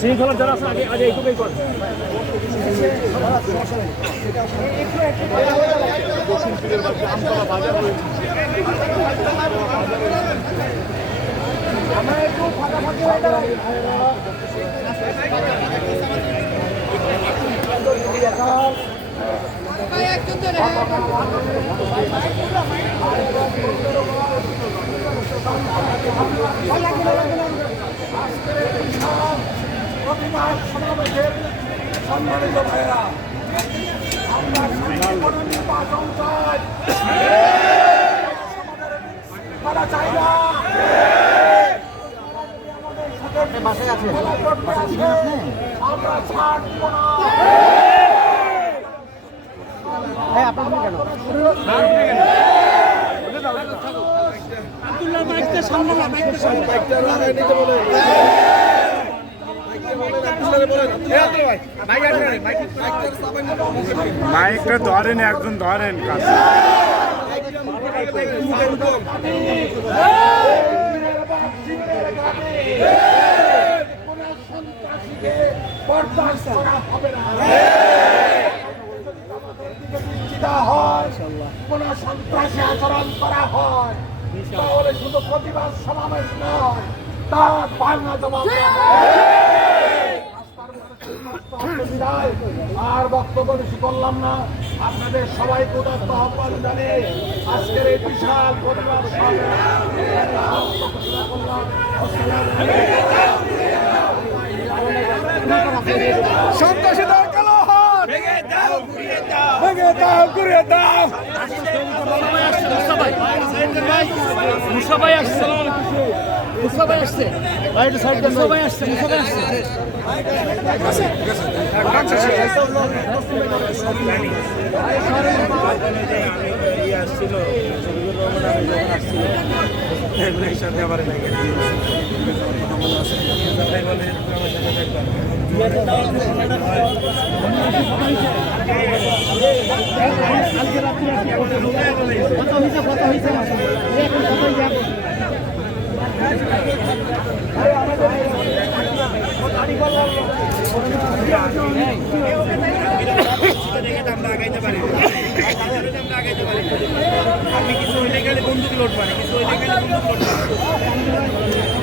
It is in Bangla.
শৃঙ্খলা যারা আছে আগে আগে এইটুকুই কর। আমরা একটু ফাঁকাফাঁকি সমাবেশের সম্মানিত ভাইয়েরা, আমরা নির্বাচন চাই, করা চাই না। আমরা ছাড়ব না। মাইকটা ধরেন, একজন ধরেন কাছে। কোন সন্ত্রাসী আচরণ করা হয় তাহলে শুধু প্রতিবাদ সমাবেশ নয়, তার বাংলা জবাব আর বক্তব্য বেশি করলাম না। আপনাদের সবাইকে উদাত্ত আহ্বান জানিয়ে আজকের এই বিশাল প্রতিবাদ সন্ত্রাসী দল কালো হাত ভেঙে দাও, ঘুরিয়ে দাও, ভেঙে দাও, ঘুরিয়ে দাও। মুসাভাই আসছে, মুসাভাই আসছে, মুসাভাই আসছে, মুসাভাই আসছে। আপনি কিছু হইলে গেলে বন্দুক লোড মানে কিছু হইলে গেলে বন্দুক লোড